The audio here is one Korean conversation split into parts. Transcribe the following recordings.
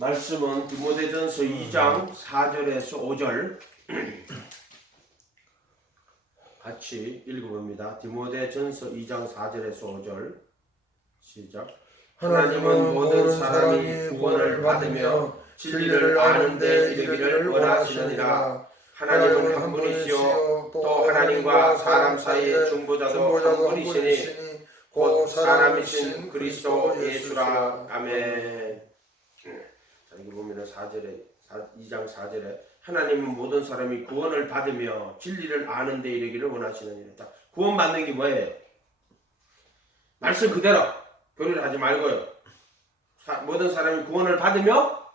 말씀은 디모데전서 2장 4절에서 5절 같이 읽어봅니다. 디모데전서 2장 4절에서 5절 시작. 하나님은 모든 사람이 구원을 받으며 진리를 아는 데 이르기를 원하시느니라. 하나님은 한 분이시요 또 하나님과 사람 사이의 중보자도 한 분이시니 곧 사람이신 그리스도 예수라. 아멘. 자, 여기 보면 2장 4절에 하나님은 모든 사람이 구원을 받으며 진리를 아는 데 이르기를 원하시느니라. 자, 구원 받는 게 뭐예요? 말씀 그대로 교리를 하지 말고요. 모든 사람이 구원을 받으며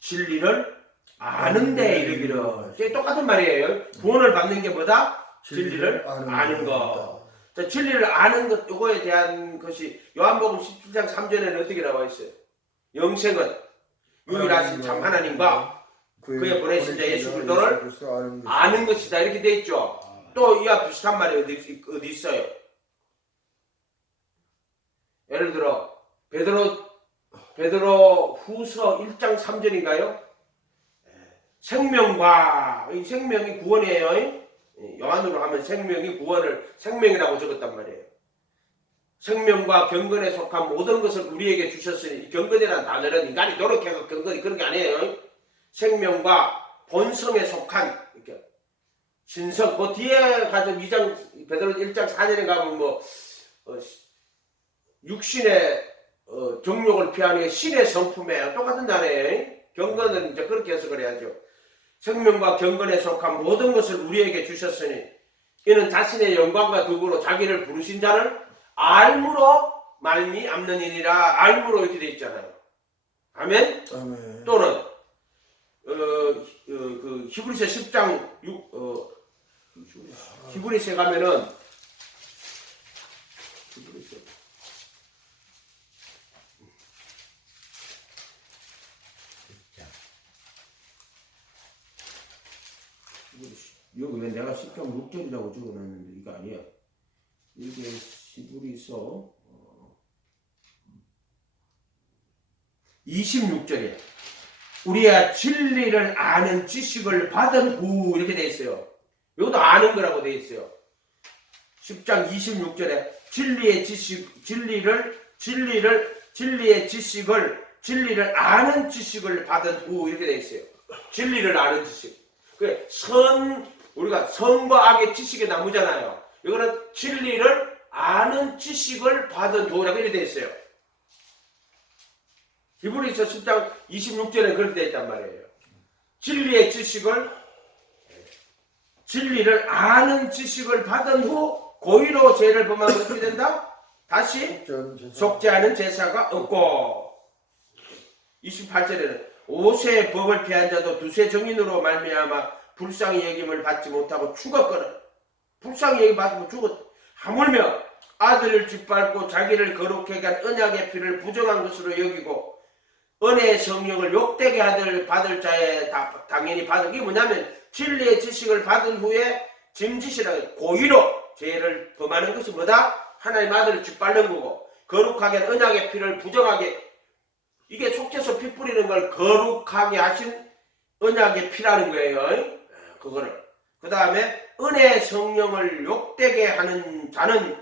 진리를 아는 데 이르기를. 이게 똑같은 말이에요. 구원을 받는 게 뭐다? 진리를 아는 것. 자, 진리를 아는 것, 요거에 대한 것이 요한복음 17장 3절에는 어떻게 나와 있어요? 영생은 유일하신 참 하나님과 그의 보내신 자 예수 그리스도를 아는 것이다. 이렇게 돼 있죠. 또 이와 비슷한 말이 어디 있어요? 예를 들어 베드로 후서 1장 3절인가요? 생명과, 이 생명이 구원이에요. 요한으로 하면 생명이 구원을 생명이라고 적었단 말이에요. 생명과 경건에 속한 모든 것을 우리에게 주셨으니, 경건이라는 단어는 인간이 노력해서 경건이 그런 게 아니에요. 생명과 본성에 속한, 이렇게 신성, 그 뒤에 가서 2장, 베드로 1장 4절에 가면 육신의 정욕을 피하는 신의 성품에 똑같은 단어예요. 경건은 이제 그렇게 해석을 해야죠. 생명과 경건에 속한 모든 것을 우리에게 주셨으니 이는 자신의 영광과 덕으로 자기를 부르신 자를 알므로 말미암느니라. 알므로 이렇게 돼 있잖아요. 아멘? 아멘. 또는 그 히브리서 10장 6 히브리서에 가면은 여기 왜 내가 10장 6절이라고 적어놨는데 이거 아니야. 이게 히브리서 26절이야. 우리가 진리를 아는 지식을 받은 후 이렇게 돼 있어요. 이것도 아는 거라고 돼 있어요. 10장 26절에 진리의 진리를 아는 지식을 받은 후 이렇게 돼 있어요. 진리를 아는 지식. 우리가 선과 악의 지식에 나누잖아요. 이거는 진리를 아는 지식을 받은 후라고 이렇게 돼 있어요. 히브리서 10장 26절에 그렇게 돼 있단 말이에요. 진리를 아는 지식을 받은 후 고의로 죄를 범하면 어떻게 된다? 다시 속죄하는 제사가 없고. 28절에는 5세 법을 피한 자도 2세 정인으로 말미암아 불쌍히 여김을 받지 못하고 죽었거늘. 불쌍히 여김 받고 죽었. 하물며 아들을 짓밟고 자기를 거룩하게 한 언약의 피를 부정한 것으로 여기고 은혜의 성령을 욕되게 받을 자에 당연히 받은 게 뭐냐면 진리의 지식을 받은 후에 짐짓이라고 고의로 죄를 범하는 것이 뭐다? 하나님 아들을 짓밟는 거고 거룩하게 한 언약의 피를 부정하게, 이게 속죄소 피 뿌리는 걸 거룩하게 하신 언약의 피라는 거예요. 그거를. 그 다음에 은혜의 성령을 욕되게 하는 자는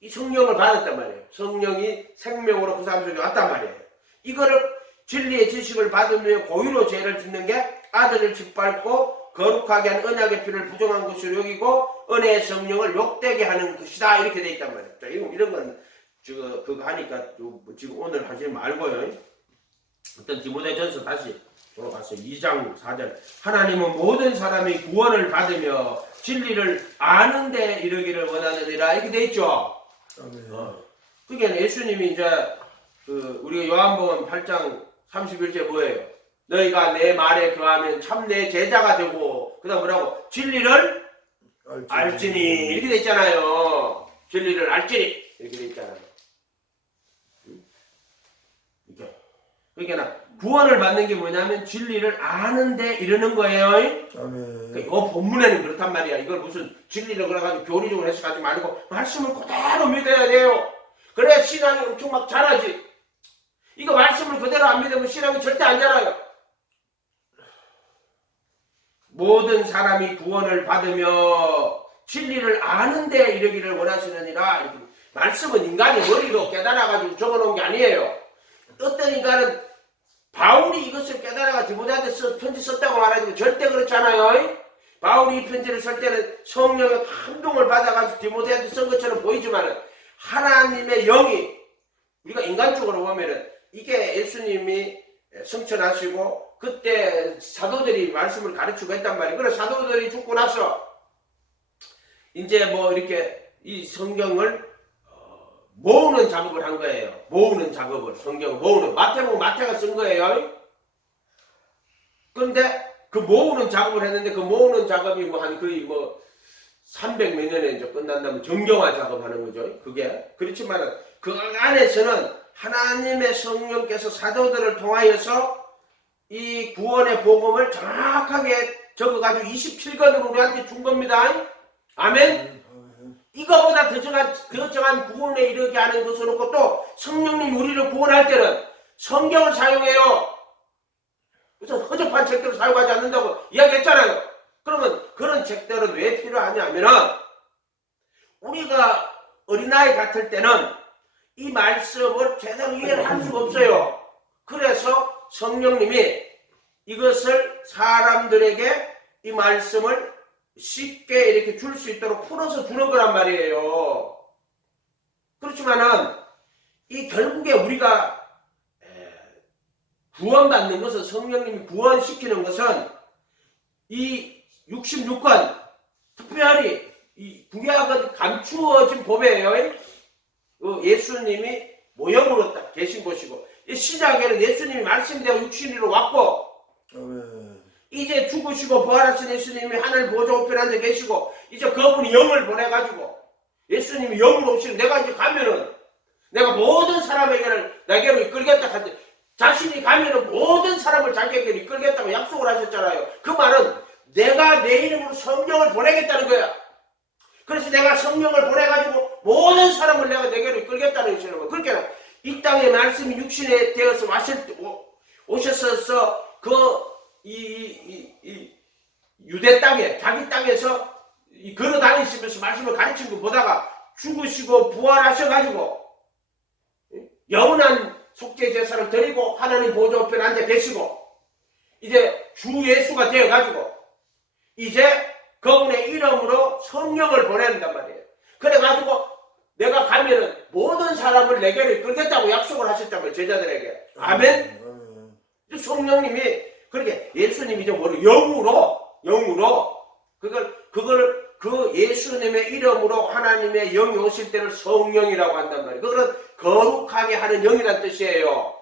이 성령을 받았단 말이에요. 성령이 생명으로 그 사람 속에 왔단 말이에요. 이거를 진리의 지식을 받은 후에 고의로 죄를 짓는 게 아들을 짓밟고 거룩하게 한 언약의 피를 부정한 것으로 여기고 은혜의 성령을 욕되게 하는 것이다. 이렇게 돼 있단 말이에요. 자, 이런 건 그거 하니까 지금 오늘 하지 말고요. 어떤 디모데전서 다시 돌아가서 2장 4절. 하나님은 모든 사람이 구원을 받으며 진리를 아는 데 이르기를 원하느니라. 이렇게 돼 있죠. 그러니까 예수님이 이제 우리가 요한복음 8장 31절 뭐예요? 너희가 내 말에 거하면 참 내 제자가 되고, 그 다음 뭐라고? 진리를 알지니. 이렇게 돼 있잖아요. 진리를 알지니. 이렇게 돼 있잖아요. 그러니까 구원을 받는 게 뭐냐면 진리를 아는데 이르는 거예요. 그러니까 이 본문에는 그렇단 말이야. 이걸 무슨 진리를 그래가지고 교리적으로 해석하지 말고 말씀을 그대로 믿어야 돼요. 그래야 신앙이 엄청 막 잘하지. 이거 말씀을 그대로 안 믿으면 신앙이 절대 안 자라요. 모든 사람이 구원을 받으며 진리를 아는데 이르기를 원하시느니라. 말씀은 인간이 머리로 깨달아가지고 적어놓은 게 아니에요. 어떤 인간은 바울이 이것을 깨달아가 디모데한테 편지 썼다고 말하지만 절대 그렇지 않아요. 바울이 이 편지를 쓸 때는 성령의 감동을 받아가지고 디모데한테 쓴 것처럼 보이지만 하나님의 영이, 우리가 인간적으로 보면은 이게 예수님이 성천하시고 그때 사도들이 말씀을 가르치고 했단 말이에요. 그래서 사도들이 죽고 나서 이제 뭐 이렇게 이 성경을 모으는 작업을 한 거예요. 모으는 작업을, 성경을 모으는, 마태복음 마태가 쓴 거예요. 그런데 그 모으는 작업을 했는데 그 모으는 작업이 뭐 한 거의 뭐 300 몇 년에 이제 끝난다면 정경화 작업하는 거죠. 그게 그렇지만 그 안에서는 하나님의 성령께서 사도들을 통하여서 이 구원의 복음을 정확하게 적어가지고 27권으로 우리한테 준 겁니다. 아멘. 이거보다 더 정한 구원에 이르게 하는 것을 놓고 또 성령님 우리를 구원할 때는 성경을 사용해요. 그래서 허접한 책들을 사용하지 않는다고 이야기했잖아요. 그러면 그런 책들은 왜 필요하냐면은 우리가 어린아이 같을 때는 이 말씀을 제대로 이해를 할 수가 없어요. 그래서 성령님이 이것을 사람들에게 이 말씀을 쉽게 이렇게 줄 수 있도록 풀어서 주는 거란 말이에요. 그렇지만은 이 결국에 우리가 구원받는 것은, 성령님이 구원시키는 것은 이 66권, 특별히 이 구약은 감추어진 법이에요. 예수님이 모형으로 딱 계신 곳이고, 이 신약에는 예수님이 말씀이 되어 육신으로 왔고, 이제 죽으시고 부활하신 예수님이 하늘 보좌 우편에 앉아 계시고, 이제 그분이 영을 보내가지고 예수님이 영으로 오시는, 내가 이제 가면은 내가 모든 사람에게를 내게로 이끌겠다 하는데, 자신이 가면은 모든 사람을 자기에게로 이끌겠다고 약속을 하셨잖아요. 그 말은 내가 내 이름으로 성령을 보내겠다는 거야. 그래서 내가 성령을 보내가지고 모든 사람을 내가 내게로 이끌겠다는 것이라고. 그러니까 이 땅에 말씀이 육신에 되어서 오셨어서 유대 땅에, 자기 땅에서 걸어 다니시면서 말씀을 가르친 거 보다가 죽으시고 부활하셔가지고 영원한 속죄 제사를 드리고 하나님 보좌 우편에 앉아 계시고, 이제 주 예수가 되어가지고 이제 그분의 이름으로 성령을 보낸단 말이에요. 그래가지고 내가 가면은 모든 사람을 내게로 이끌겠다고 약속을 하셨다고요, 제자들에게. 아멘. 성령님이 그렇게 예수님이 좀 영으로 그걸 그 예수님의 이름으로 하나님의 영이 오실 때를 성령이라고 한단 말이에요. 그거는 거룩하게 하는 영이란 뜻이에요.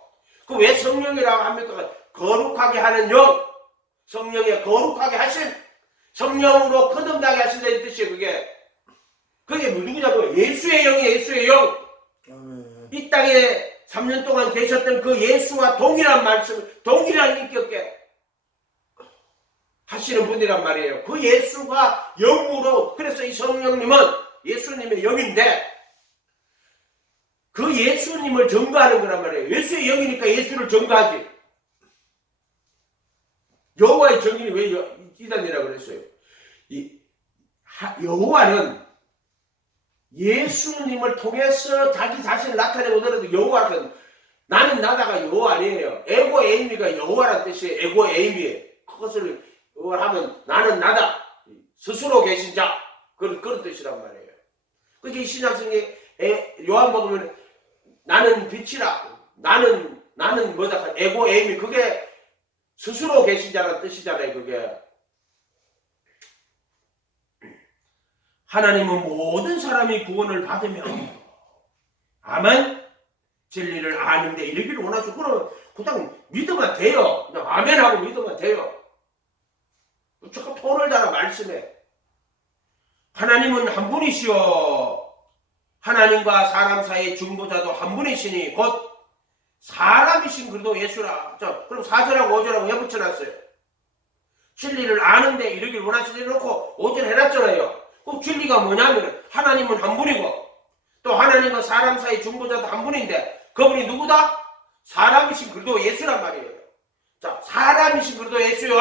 그 왜 성령이라고 합니까? 거룩하게 하는 영, 성령의 거룩하게 하신, 성령으로 거듭나게 하신다는 뜻이에요. 그게 누구냐고? 예수의 영이 예수의 영. 이 땅에 3년 동안 계셨던 그 예수와 동일한 말씀, 동일한 인격에 하시는 분이란 말이에요. 그 예수가 영으로, 그래서 이 성령님은 예수님의 영인데 그 예수님을 증거하는 거란 말이에요. 예수의 영이니까 예수를 증거하지. 여호와의 정인이 왜 이단이라고 그랬어요? 여호와는 예수님을 통해서 자기 자신을 나타내고 더라도 여호와는 나는 나다가 여호와 아니에요. 에고 에이미가 여호와란 뜻이에요. 에고 에이미. 그것을 하면 나는 나다. 스스로 계신 자. 그런 뜻이란 말이에요. 그게 이 신약성경에 요한복음은 나는 빛이라. 나는 뭐다. 에고 에이미. 그게 스스로 계신 자라는 뜻이잖아요. 그게. 하나님은 모든 사람이 구원을 받으며 아멘. 진리를 아는데 이르기를 원하죠. 그러면 그냥 믿으면 돼요. 그냥 아멘하고 믿으면 돼요. 조금 톤을 달아 말씀해. 하나님은 한 분이시오. 하나님과 사람 사이의 중보자도 한 분이시니 곧 사람이신 그리스도 예수라. 자, 그럼 4절하고 5절하고 왜 붙여놨어요? 진리를 아는데 이르기를 원하시니 놓고 5절 해놨잖아요. 그 진리가 뭐냐면 하나님은 한 분이고 또 하나님과 사람 사이 중보자도 한 분인데 그분이 누구다? 사람이신 그리스도 예수란 말이에요. 자, 사람이신 그리스도 예수요.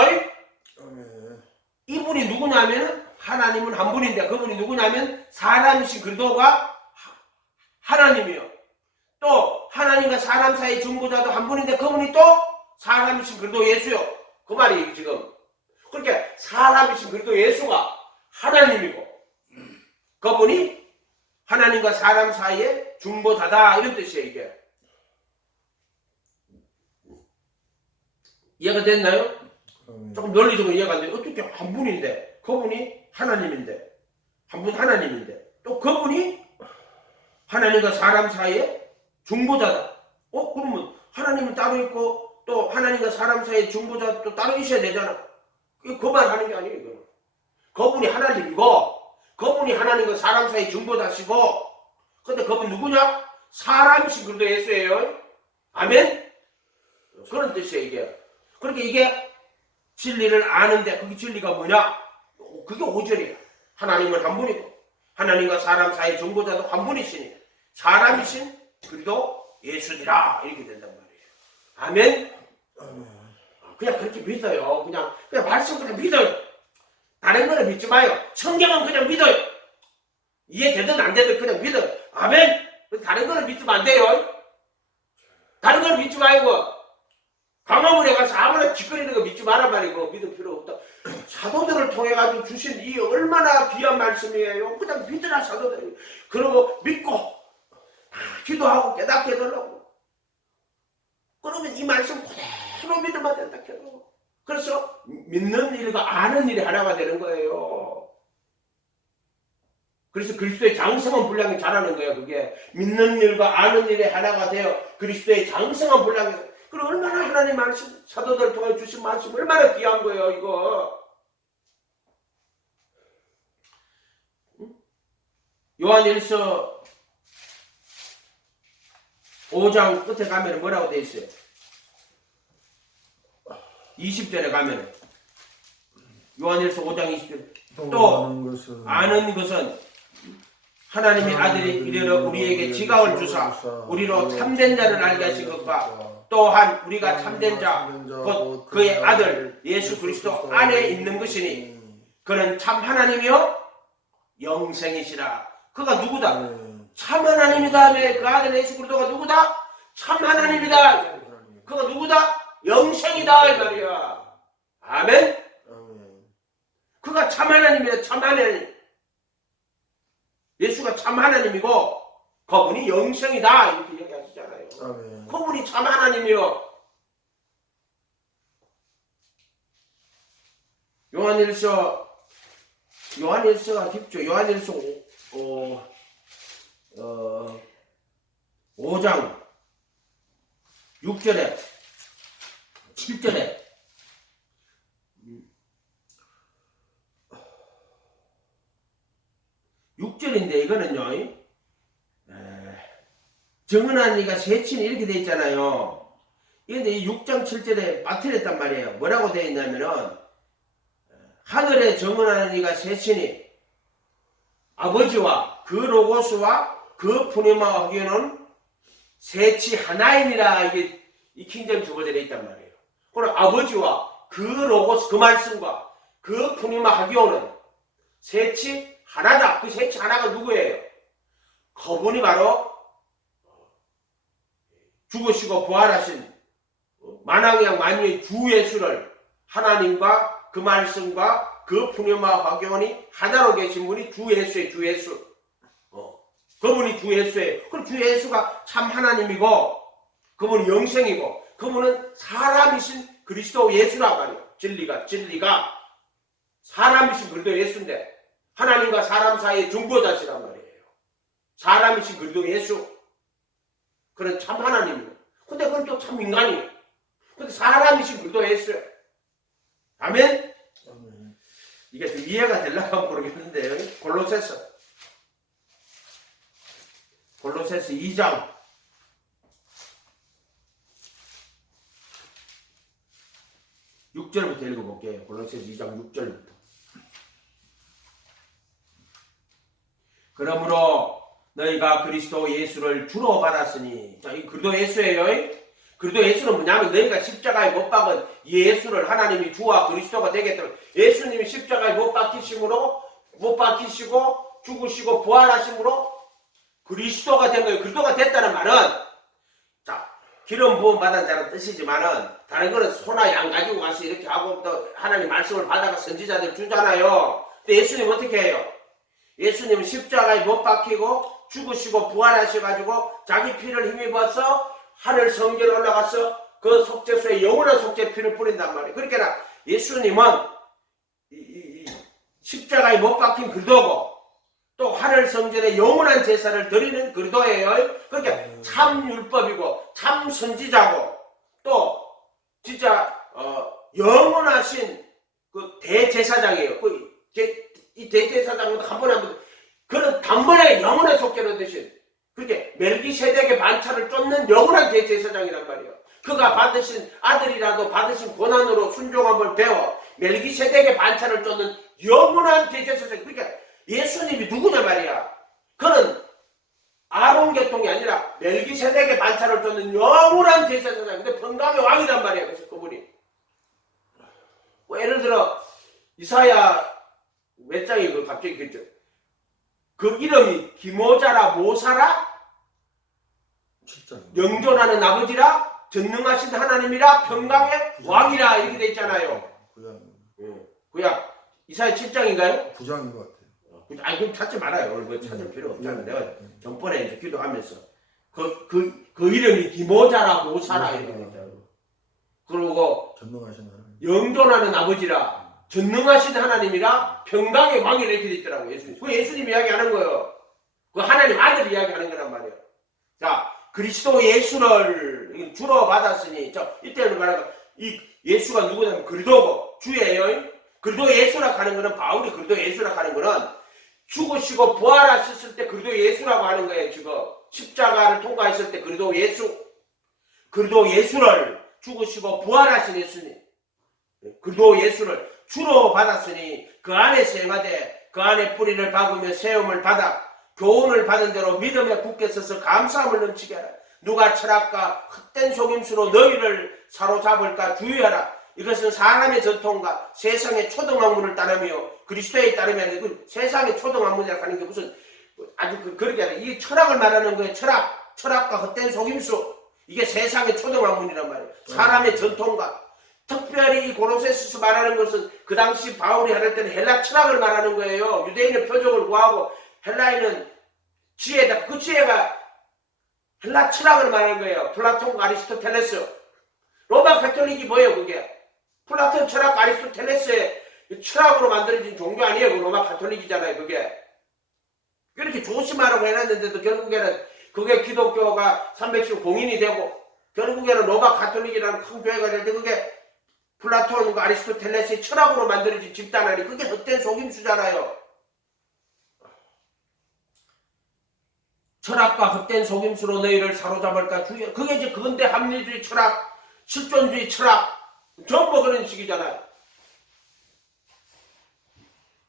이분이 누구냐면 하나님은 한 분인데 그분이 누구냐면 사람이신 그리스도가 하나님이요. 또 하나님과 사람 사이의 중보자도 한 분인데 그분이 또 사람이신 그리스도 예수요. 그 말이에요 지금. 그러니까 사람이신 그리스도 예수가 하나님이고 그분이 하나님과 사람 사이의 중보자다 이런 뜻이에요 이게. 이해가 됐나요? 조금 논리적으로 이해가 안 돼요. 어떻게 한 분인데 그분이 하나님인데 한 분 하나님인데 또 그분이 하나님과 사람 사이의 중보자다. 그러면 하나님은 따로 있고 또 하나님과 사람 사이의 중보자 또 따로 있어야 되잖아. 그 말 하는 게 아니에요. 이거는. 그분이 하나님이고 그분이 하나님과 사람 사이의 중보자시고 근데 그분 누구냐? 사람이신 그리스도 예수예요. 아멘? 그런 뜻이에요 이게. 그러니까 이게 진리를 아는데 그게 진리가 뭐냐? 그게 5절이야. 하나님은 한 분이고 하나님과 사람 사이의 중보자도 한 분이시니 사람이신 그리스도 예수니라 이렇게 된단 말이에요. 아멘? 그냥 그렇게 믿어요. 그냥 말씀 그냥 믿어요. 다른 거는 믿지 마요. 성경은 그냥 믿어요. 이해되든 안 되든 그냥 믿어요. 아멘? 다른 거는 믿으면 안 돼요. 다른 거는 믿지 말고 강화문에 가서 아무나 짓거리는 거 믿지 마란 말이고 믿을 필요 없다. 사도들을 통해 가지고 주신 이 얼마나 귀한 말씀이에요. 그냥 믿으라 사도들. 그러고 믿고 기도하고 깨닫게 해달라고. 그러면 이 말씀 그대로 믿으면 된다 해도. 그래서 믿는 일과 아는 일이 하나가 되는 거예요. 그래서 그리스도의 장성한 분량이 자라는 거예요. 그게 믿는 일과 아는 일이 하나가 되어 그리스도의 장성한 분량이. 그럼 얼마나 하나님 말씀 사도들을 통해 주신 말씀 얼마나 귀한 거예요 이거. 요한일서 5장 끝에 가면 뭐라고 되어 있어요? 20절에 가면 요한일서 5장 20절 또 아는 것은 하나님의 아들이 이르러 우리에게 지각을 주사 우리로 참된 자를 알게 하신 것과 또한 우리가 참된 자 곧 그의 아들 예수 그리스도 안에 있는 것이니 그는 참 하나님이요 영생이시라. 그가 누구다? 참 하나님이다. 그 아들 예수 그리스도가 누구다? 참 하나님이다. 그가 누구다? 영생이다 이 말이야. 아멘? 그가 참 하나님이다. 참 하나님. 예수가 참 하나님이고 그분이 영생이다 이렇게 얘기하시잖아요. 아멘. 그분이 참 하나님이요. 요한일서가 깊죠. 요한일서 5장 6절에 7절에 이거는요 정은한 이가 세친이 이렇게 돼 있잖아요. 그런데 이 6장 7절에 빠뜨렸단 말이에요. 뭐라고 되어 있냐면은 하늘에 정은한 이가 세친이 아버지와 그 로고스와 그 푸네마와 하기에는 세치 하나이니라 이게 이 킹제임스 버전에 있단 말이에요. 그럼 아버지와 그 로고스 그 말씀과 그 푸네마 하기오는 세치 하나다. 그 세치 하나가 누구예요? 그분이 바로 죽으시고 부활하신 만왕의 만유의 주 예수를 하나님과 그 말씀과 그 푸네마 화교원이 하나로 계신 분이 주 예수의 주 예수. 그분이 주 예수예요. 그럼 주 예수가 참 하나님이고 그분이 영생이고 그분은 사람이신 그리스도 예수란 말이에요. 진리가 사람이신 그리스도 예수인데 하나님과 사람 사이의 중보자시란 말이에요. 사람이신 그리스도 예수. 그런 참 하나님이에요. 근데 그건 또 참 인간이에요. 근데 사람이신 그리스도 예수예요. 아멘? 이게 좀 이해가 되려고 모르겠는데 골로새서 2장 6절부터 읽어볼게요. 골로새서 2장 6절부터. 그러므로 너희가 그리스도 예수를 주로 받았으니, 자, 이 그리스도 예수예요. 그래도 예수는 뭐냐면 너희가 십자가에 못 박은 예수를 하나님이 주와 그리스도가 되겠다. 예수님이 십자가에 못 박히시고 죽으시고 부활하심으로 그리스도가 된 거예요. 그리스도가 됐다는 말은 자 기름 부음 받은 자는 뜻이지만은 다른 거는 소나 양 가지고 가서 이렇게 하고 또 하나님 말씀을 받아가 선지자들 주잖아요. 근데 예수님 어떻게 해요? 예수님은 십자가에 못 박히고 죽으시고 부활하셔가지고 자기 피를 힘입어서 하늘 성전에 올라가서 그 속죄소에 영원한 속죄 피를 뿌린단 말이에요. 그러니까 예수님은 십자가에 못 박힌 그리스도고 또 하늘 성전에 영원한 제사를 드리는 그리스도예요. 그러니까 참 율법이고 참 선지자고 또 진짜 영원하신 그 대제사장이에요. 이 대제사장은 한 번에 그는 단번에 영원한 속죄를 드신 그렇게 멜기세덱의 반차를 쫓는 영원한 대제사장이란 말이에요. 그가 받으신 아들이라도 받으신 고난으로 순종함을 배워 멜기세덱의 반차를 쫓는 영원한 대제사장. 그러니까 예수님이 누구냐 말이야. 그는 아론 계통이 아니라 멜기세덱의 반차를 쫓는 영원한 대제사장. 근데 평강의 왕이란 말이야. 그래서 그분이 뭐 예를 들어 이사야 몇 장이 그 갑자기 그 이름이 기모자라 모사라 7장. 영존하는 아버지라 전능하신 하나님이라 평강의 왕이라 이렇게 돼 있잖아요. 구약 이사야 7장인가요? 9장인 것 같아요. 아니 그럼 찾지 말아요. 오늘 뭐 찾을 필요 없잖아. 내가 전번에 이제 기도하면서 그 이름이 기모자라 모사라 이렇게 돼 있잖아요. 그리고 전능하신 하나님. 영존하는 아버지라 전능하신 하나님이라 평강의 왕이 이렇게 돼 있더라고. 예수님. 그 예수님 이야기하는 거예요. 그 하나님 아들 이야기하는 거란 말이에요. 자, 그리스도 예수를 주로 받았으니, 이때는 말하면 이 예수가 누구냐면 그리스도고 주예요. 그리스도 예수라 하는 거는 바울이 그리스도 예수라 하는 거는 죽으시고 부활하셨을 때 그리스도 예수라고 하는 거예요. 지금 십자가를 통과했을 때 그리스도 예수를 죽으시고 부활하신 예수님. 그리스도 예수를 주로 받았으니 그 안에 생하되 그 안에 뿌리를 박으며 세움을 받아 교훈을 받은 대로 믿음에 굳게 서서 감사함을 넘치게 하라. 누가 철학과 헛된 속임수로 너희를 사로잡을까 주의하라. 이것은 사람의 전통과 세상의 초등학문을 따르며 그리스도에 따르면 세상의 초등학문이라고 하는 게 무슨 아주 그렇게 하라. 이 철학을 말하는 거예요. 철학과 헛된 속임수. 이게 세상의 초등학문이란 말이에요. 사람의 전통과 특별히 이 고로새서서 말하는 것은 그 당시 바울이 할 때는 헬라 철학을 말하는 거예요. 유대인은 표적을 구하고 헬라인은 지혜다. 그 지혜가 헬라 철학을 말하는 거예요. 플라톤과 아리스토텔레스. 로마 가톨릭이 뭐예요 그게? 플라톤 철학 아리스토텔레스의 철학으로 만들어진 종교 아니에요. 그 로마 가톨릭이잖아요 그게. 그렇게 조심하라고 해놨는데도 결국에는 그게 기독교가 300년 공인이 되고 결국에는 로마 가톨릭이라는 큰 교회가 될 때 그게 플라톤과 아리스토텔레스의 철학으로 만들어진 집단 아니 그게 헛된 속임수잖아요. 철학과 헛된 속임수로 너희를 사로잡을까 주의. 그게 이제 근대 합리주의 철학, 실존주의 철학 전부 그런 식이잖아요.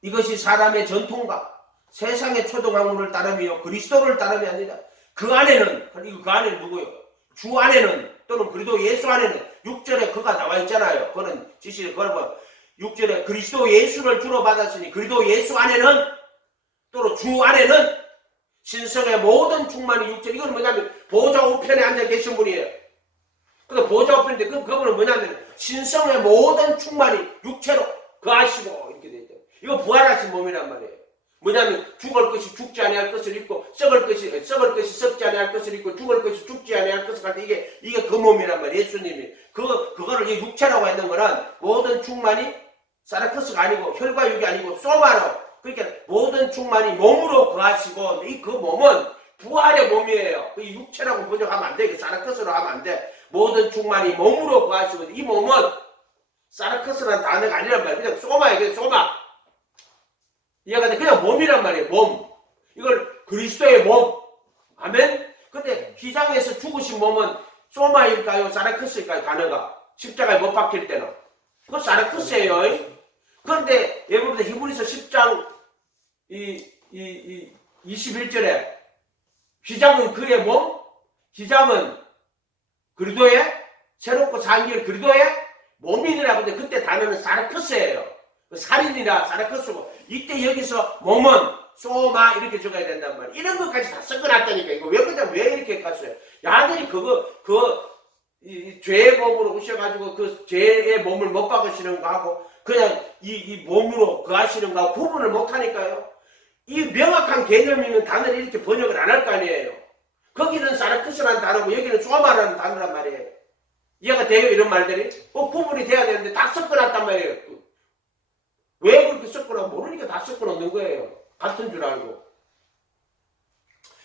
이것이 사람의 전통과 세상의 초등학문을 따르며 그리스도를 따르며 아니라 그 안에는 누구예요? 주 안에는 또는 그리스도 예수 안에는 6절에 그가 나와 있잖아요. 그는 지시를 걸고 6절에 그리스도 예수를 주로 받았으니 그리스도 예수 안에는 또는 주 안에는 신성의 모든 충만이 6절. 이건 뭐냐면 보좌 우편에 앉아 계신 분이에요. 근데 보좌 우편인데 그분은 뭐냐면 신성의 모든 충만이 육체로 거하시고 이렇게 돼 있죠. 이거 부활하신 몸이란 말이에요. 뭐냐면 죽을 것이 죽지 아니할 것을 입고 썩을 것이 썩지 아니할 것을 입고 죽을 것이 죽지 아니할 것을 할 때 이게 그 몸이란 말이에요. 예수님이 그거를 이 육체라고 했는 거는 모든 충만이 사르크스가 아니고 혈과 육이 아니고 소마로 그러니까 모든 충만이 몸으로 거하시고 이 그 몸은 부활의 몸이에요. 이 육체라고 번역하면 안 돼. 사르크스로 하면 안 돼. 모든 충만이 몸으로 거하시고 이 몸은 사르크스라는 단어가 아니란 말이에요. 그냥 소마예요. 그냥 소마. 이해가 돼? 그냥 몸이란 말이에요. 몸. 이걸 그리스도의 몸. 아멘? 근데 기장에서 죽으신 몸은 소마일까요? 사르크스일까요? 단어가. 십자가에 못 박힐 때는. 그건 사르크스예요. 그런데 예를 들어 히브리서 10장 21절에 기장은 그의 몸, 기장은 그리스도의 새롭고 상기를 그리도의 몸인이라고 하는데 그때 단어는 사르크스예요. 살인이라 사르크스고 이때 여기서 몸은 소마 이렇게 적어야 된단 말이에요. 이런 것까지 다 섞어놨다니까. 이거 왜 이렇게 갔어요? 야들이 이 죄의 몸으로 오셔가지고 그 죄의 몸을 못 박으시는 거 하고 그냥 이 몸으로 그 하시는 거하고 구분을 못 하니까요. 이 명확한 개념 있는 단어를 이렇게 번역을 안 할 거 아니에요. 거기는 사르크스라는 단어고 여기는 소마라는 단어란 말이에요. 이해가 돼요? 이런 말들이? 구분이 돼야 되는데 다 섞어놨단 말이에요. 왜 그렇게 섞어놔? 모르니까 다 섞어놓는 거예요. 같은 줄 알고.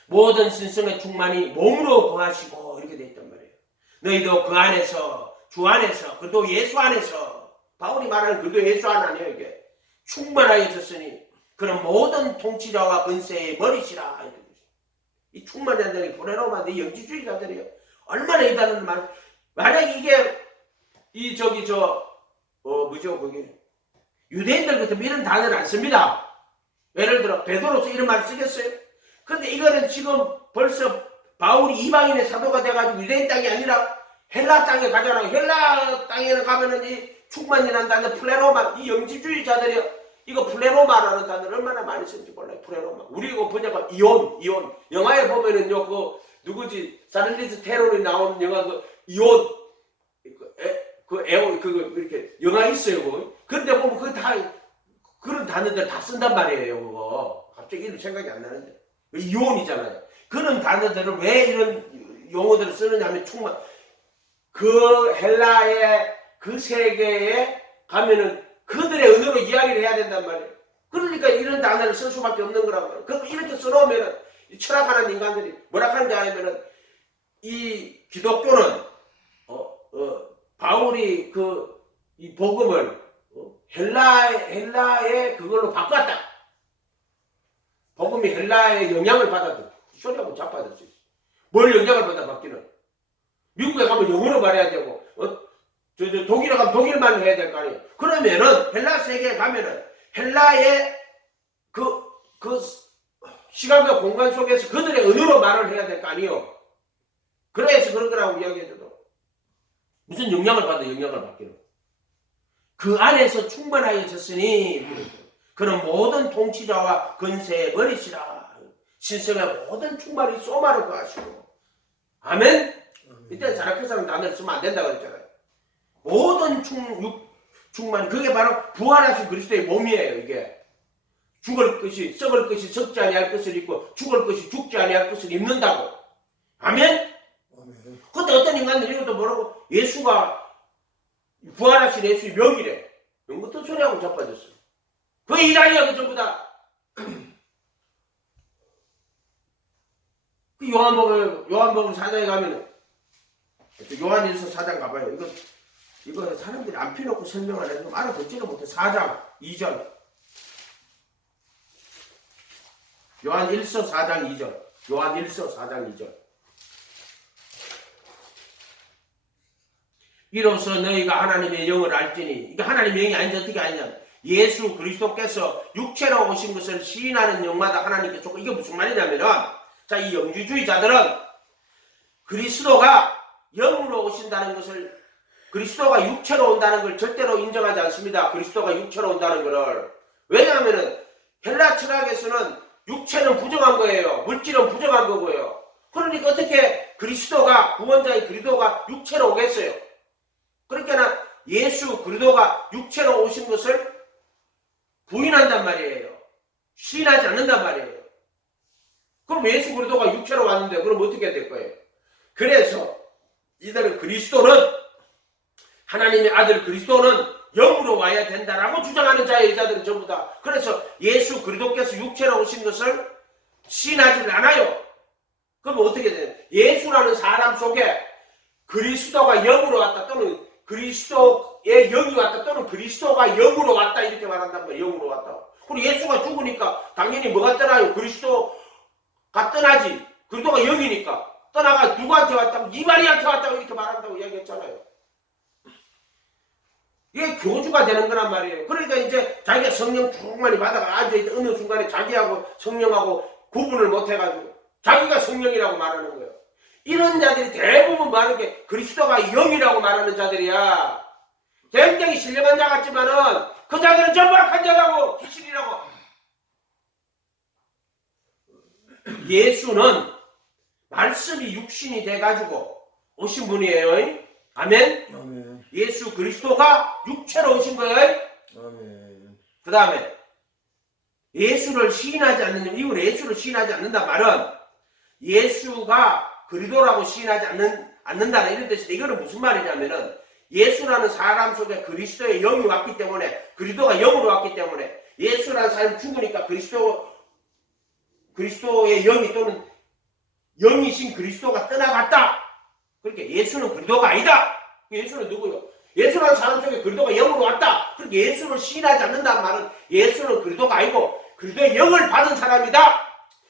모든 신성의 충만이 몸으로 거하시고 이렇게 돼 있단 말이에요. 너희도 그 안에서 주 안에서 그도 예수 안에서 바울이 말하는 그도 예수 안 아니에요. 이게 충만하여졌으니 그런 모든 통치자와 근세의 머리시라. 이 충만한다는 게 보레로마인데 영지주의자들이에요. 얼마나 이 단어를 만약 이게 거기 유대인들 같으면 이런 단어를 안 씁니다. 예를 들어 베드로서 이런 말을 쓰겠어요? 근데 이거는 지금 벌써 바울이 이방인의 사도가 돼가지고 유대인 땅이 아니라 헬라 땅에 가잖아요. 헬라 땅에는 가면은 이 충만이라는 단어 플레로마, 이 영지주의자들이 이거 플레로마라는 단어를 얼마나 많이 쓰는지 몰라요. 플레로마. 우리 이거 번역은 이온. 영화에 보면은요, 누구지? 사를리스 테론이 나오는 영화 이온. 이렇게 영화 있어요. 그거. 그런데 보면 그거 다 그런 단어들 다 쓴단 말이에요. 그거 갑자기 이름 생각이 안 나는데 이온이잖아요. 그런 단어들을 왜 이런 용어들을 쓰느냐면 충만 그 헬라의 그 세계에 가면은 그들의 언어로 이야기를 해야 된단 말이에요. 그러니까 이런 단어를 쓸 수밖에 없는 거란 말이에요. 그럼 이렇게 써놓으면은 철학하는 인간들이 뭐라 하는지 알면은 이 기독교는 바울이 이 복음을 헬라의 그걸로 바꿨다. 복음이 헬라의 영향을 받았다. 소리하고 자빠졌어. 뭘 영향을 받아 바뀌는? 미국에 가면 영어로 말해야 되고, 독일에 가면 독일말로 해야 될 거 아니에요. 그러면은 헬라 세계에 가면은 헬라의 그 시간과 공간 속에서 그들의 언어로 말을 해야 될 거 아니에요. 그래서 그런 거라고 이야기해줘도 무슨 영향을 받기는. 그 안에서 충만하여졌으니 그는 모든 통치자와 근세의 머리시라. 신성의 모든 충만이 소마를 거하시고. 아멘? 이때 사르크스라는 단어를 쓰면 안 된다고 그랬잖아요. 모든 충만이 그게 바로 부활하신 그리스도의 몸이에요. 이게 죽을 것이 썩을 것이 썩지 아니할 것을 입고 죽을 것이 죽지 아니할 것을 입는다고. 아멘? 그때 어떤 인간들이 이것도 뭐라고 예수가 부활하신 예수의 명이래. 이런 것도 소리하고 자빠졌어. 그 일하려고 전부 다. 그 요한복음 4장에 가면은 요한일서 4장 가봐요. 이거 사람들이 안 펴놓고 설명 안 해도 알아듣지도 못해. 4장 2절. 요한일서 4장 2절. 요한일서 4장 2절. 이로써 너희가 하나님의 영을 알지니, 이게 하나님의 영이 아닌지 어떻게 아냐? 예수 그리스도께서 육체로 오신 것을 시인하는 영마다 하나님께 좋고. 이게 무슨 말이냐면은, 자, 이 영주주의자들은 그리스도가 영으로 오신다는 것을, 그리스도가 육체로 온다는 걸 절대로 인정하지 않습니다. 그리스도가 육체로 온다는 것을. 왜냐하면은 헬라 철학에서는 육체는 부정한 거예요. 물질은 부정한 거고요. 그러니까 어떻게 그리스도가, 구원자의 그리스도가 육체로 오겠어요? 그러니까 예수 그리스도가 육체로 오신 것을 부인한단 말이에요. 시인하지 않는단 말이에요. 그럼 예수 그리스도가 육체로 왔는데 그럼 어떻게 될 거예요? 그래서 이들은 그리스도는, 하나님의 아들 그리스도는 영으로 와야 된다라고 주장하는 자의 여자들은 전부 다. 그래서 예수 그리스도께서 육체로 오신 것을 시인하지 않아요. 그럼 어떻게 돼요? 예수라는 사람 속에 그리스도가 영으로 왔다, 또는 그리스도의 영이 왔다, 또는 그리스도가 영으로 왔다, 이렇게 말한단 말이에요. 영으로 왔다. 그리고 예수가 죽으니까 당연히 뭐가 떠나요? 그리스도가 떠나지. 그리스도가 영이니까 떠나가 누구한테 왔다고? 이마리한테 왔다고 이렇게 말한다고 이야기했잖아요. 이게 교주가 되는 거란 말이에요. 그러니까 이제 자기가 성령 충만히 받아가 앉아있다 어느 순간에 자기하고 성령하고 구분을 못 해가지고 자기가 성령이라고 말하는 거예요. 이런 자들이 대부분 말하는 게 그리스도가 영이라고 말하는 자들이야. 굉장히 신령한 자 같지만은 그 자들은 전부 악한 자라고, 귀신이라고. 예수는 말씀이 육신이 돼가지고 오신 분이에요. 아멘? 아멘. 예수 그리스도가 육체로 오신 거예요. 아멘. 그 다음에 예수를 시인하지 않는 이유는 예수를 시인하지 않는다 말은 예수가 그리스도라고 시인하지 않는다는 이런 뜻인데, 이거는 무슨 말이냐면은 예수라는 사람 속에 그리스도의 영이 왔기 때문에, 그리스도가 영으로 왔기 때문에 예수라는 사람이 죽으니까 그리스도의 영이 또는 영이신 그리스도가 떠나갔다. 그렇게 예수는 그리스도가 아니다. 예수는 누구요? 예수라는 사람 속에 그리스도가 영으로 왔다. 그렇게 예수를 시인하지 않는다는 말은 예수는 그리스도가 아니고 그리스도의 영을 받은 사람이다.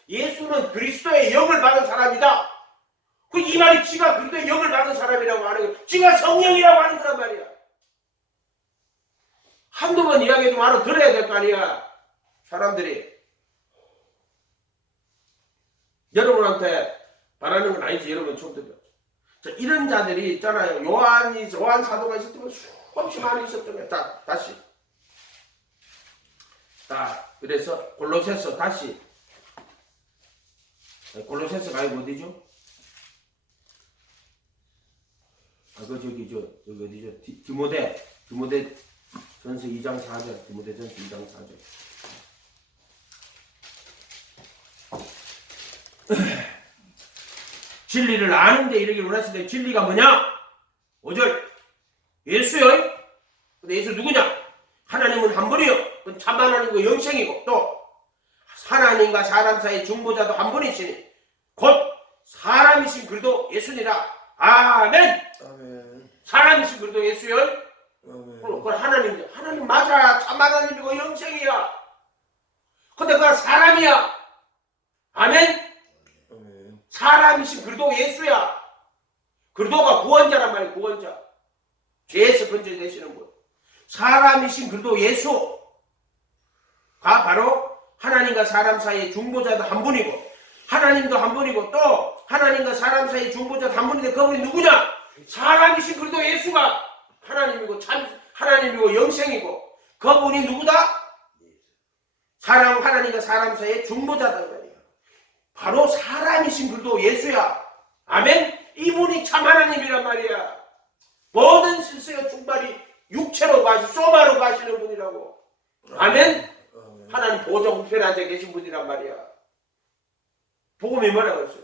예수는 그리스도의 영을 받은 사람이다. 이 말이 지가 그리스도의 영을 받은 사람이라고 하는 거, 지가 성령이라고 하는 거란 말이야. 한두 번 이야기 좀 알아들어야 될 거 아니야. 사람들이 여러분한테 바라는 건 아니지. 여러분 좀 들려. 이런 자들이 있잖아요. 요한 사도가 있었던 거 수없이 많이 있었던 거야. 자, 다시. 자, 그래서 골로새서 다시. 골로새서가 아니고 어디죠? 저기 어디죠? 디모데 전서 2장 4절. 디모데 전서 2장 4절. 진리를 아는데 이르기를 원하실 때 진리가 뭐냐? 5절. 예수요. 근데 예수 누구냐? 하나님은 한 분이요. 그건 참 하나님과 영생이고, 또 하나님과 사람 사이 중보자도 한 분이시니 곧 사람이신 그리스도 예수니라. 아멘. 아멘. 사람이신 그리스도 예수요. 아멘. 그건 하나님 맞아. 참 하나님이고 영생이야. 근데 그건 사람이야. 아멘. 아멘. 사람이신 그리스도 예수야. 그리스도가 구원자란 말이야. 구원자. 죄에서 건져내시는 분. 사람이신 그리스도 예수가 바로 하나님과 사람 사이의 중보자도 한 분이고, 하나님도 한 분이고, 또 하나님과 사람 사이의 중보자도 한 분인데 그분이 누구냐? 사람이신 그리스도 예수가 하나님이고 참 하나님이고 영생이고, 그분이 누구다? 하나님과 사람 사이의 중보자다 말이야. 바로 사람이신 그리스도 예수야. 아멘. 이분이 참 하나님이란 말이야. 모든 실수의 중발이 육체로 가시 소마로 가시는 분이라고. 아멘. 하나님 보좌 우편에 앉아 계신 분이란 말이야. 복음이 뭐라고 했어요?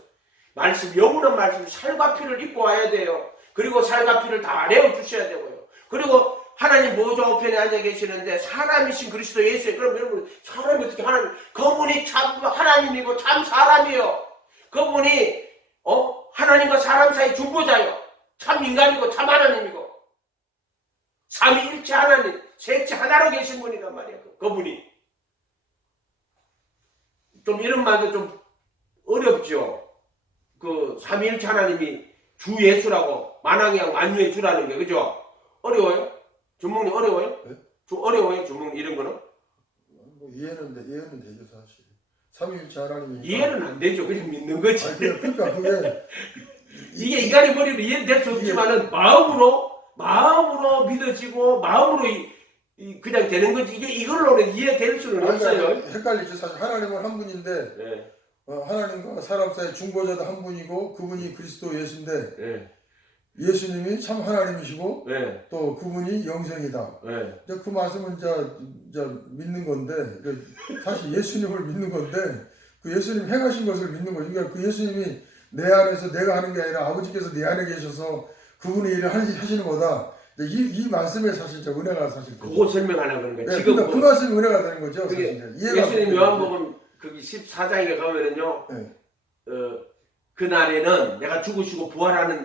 말씀, 영원한 말씀, 살과 피를 입고 와야 돼요. 그리고 살과 피를 다 내어주셔야 되고요. 그리고 하나님 보좌 우편에 앉아 계시는데 사람이신 그리스도 예수예요. 그럼 여러분, 사람이 어떻게 그분이 참 하나님이고 참 사람이요. 그분이 하나님과 사람 사이 중보자요. 참 인간이고 참 하나님이고 삼위일체 하나님, 셋째 하나로 계신 분이란 말이야. 그분이. 좀 이런 말도 좀 어렵죠. 그 삼위일체 하나님이 주 예수라고 만왕이양 만유의 주라는 게, 그죠? 어려워요? 전문이 어려워요? 네? 좀 어려워요? 전문 이런 거는? 뭐 이해는 되죠 사실. 삼위일체 하나님이니까. 이해는 안 되죠. 그냥 믿는 거지. 아니, 그러니까 그게 이게 인간의 머리로 이해될 수 없지만은 마음으로 믿어지고 마음으로 그냥 되는 거지. 이걸로는 이해될 수는 없어요. 헷갈리죠. 사실 하나님은 한 분인데, 네. 하나님과 사람 사이 중보자도 한 분이고 그분이 그리스도 예수인데, 네. 예수님이 참 하나님이시고 네. 또 그분이 영생이다. 네. 그 말씀은 믿는 건데, 사실 예수님을 믿는 건데, 그 예수님 행하신 것을 믿는 거죠. 그러니까 그 예수님이 내 안에서 내가 하는 게 아니라 아버지께서 내 안에 계셔서 그분의 일을 하시는 거다. 이 말씀에 사실 은혜가 사실 그거 설명하려고 그러는 거예요. 네, 지금 그러니까 그 말씀이 은혜가 되는 거죠. 사실 예수님 요한복음 거기 14장에 가면은요. 네. 그날에는 내가 죽으시고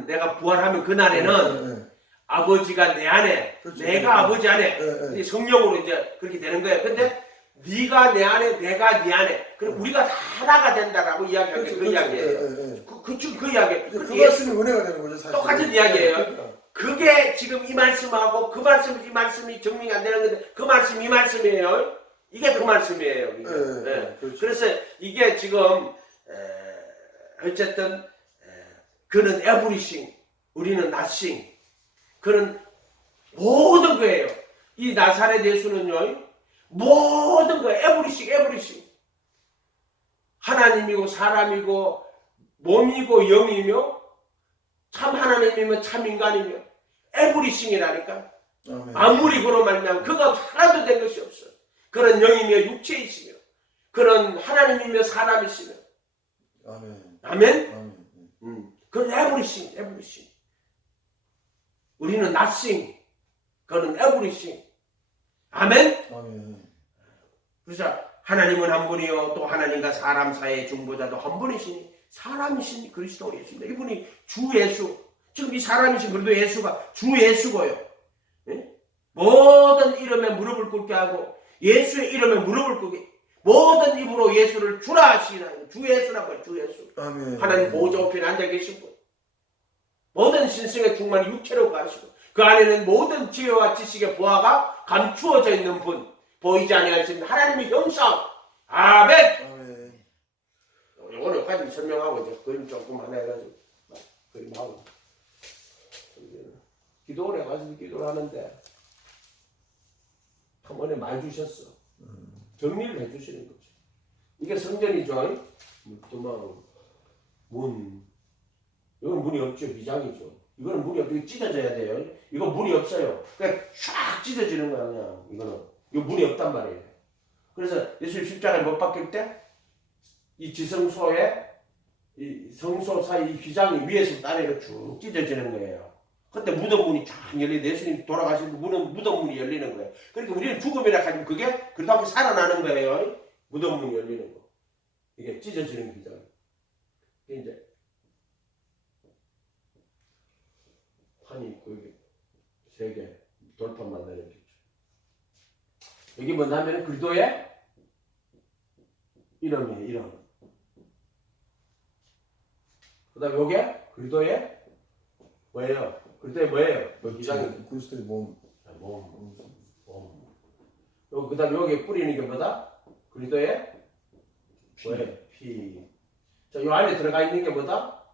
내가 부활하면 그날에는 아버지가 내 안에, 그렇죠. 내가 아버지 안에, 성령으로 이제 그렇게 되는 거예요. 근데 네가 내 안에, 내가 네 안에, 그럼 우리가 다 하나가 된다라고 이야기하는 게 그 이야기예요. 그 이야기. 그 말씀이 은혜가 되는 거죠. 사실. 똑같은 이야기예요. 그러니까. 그게 지금 이 말씀하고 그 말씀, 이 말씀이 정리가 안 되는 건데 그 말씀, 이 말씀이에요. 이게 그 말씀이에요. 그렇죠. 그래서 이게 지금 어쨌든 그는 에브리싱, 우리는 nothing. 그는 모든 거예요. 이 나사렛 예수는요, 모든 거, 에브리싱. 하나님이고 사람이고 몸이고 영이며 참 하나님이며 참 인간이며 에브리싱이라니까. 아멘. 아무리 그로 말미암아 그가 하나도 된 것이 없어. 그런 영이며 육체이시며 그런 하나님이며 사람이시며. 아멘. 아멘. 아멘. 그건 에브리싱. 우리는 nothing. 그는 에브리싱. 아멘. 아멘. 그래서 하나님은 한 분이요 또 하나님과 사람 사이의 중보자도 한 분이시니 사람이신 그리스도 예수입니다. 이분이 주 예수. 지금 이 사람이신 그래도 예수가 주 예수고요. 예? 모든 이름에 무릎을 꿇게 하고 예수의 이름에 무릎을 꿇게 모든 입으로 예수를 주라 하시나요. 주 예수라고 해요. 주 예수. 아멘. 하나님 보좌 우편에 앉아 계신 분. 모든 신성의 충만이 육체로 가시고 그 안에는 모든 지혜와 지식의 보화가 감추어져 있는 분. 보이지 아니하시는 하나님의 형상. 아멘. 아멘. 이거는 여기까지 설명하고 이제 그림 조금 하나 해가지고 그림하고 기도를 해가지고 기도를 하는데 한 번에 많이 주셨어. 정리를 해주시는 거죠. 이게 성전이죠. 문. 이건 문이 없죠. 비장이죠. 이거는 문이 없죠. 찢어져야 돼요. 이거 문이 없어요. 그냥 쫙 찢어지는 거야. 그냥 이거는. 이거 문이 없단 말이에요. 그래서 예수 십자가에 못 박힐 때 이 지성소에 이 성소 사이 이 휘장이 위에서부터 아래로 쭉 찢어지는 거예요. 그때 무덤 문이 쫙 열리고 예수님 돌아가신 무덤 문이 열리는 거예요. 그러니까 우리는 죽음이라 하지만 그게 그렇게 살아나는 거예요. 무덤 문이 열리는 거. 이게 찢어지는 휘장. 이제 판이 있고 이게 세 개 돌판 만드는 거죠. 여기 뭐냐면 그리스도의 이름이에요. 이름. 그 다음에 요게 그리스도의 뭐예요? 그리스도의 뭐예요? 기장이 그리스도의 몸. 몸. 요 그다음 여기 뿌리는 게 뭐다? 그리스도의 뭐예요? 피. 자, 요 안에 들어가 있는 게 뭐다?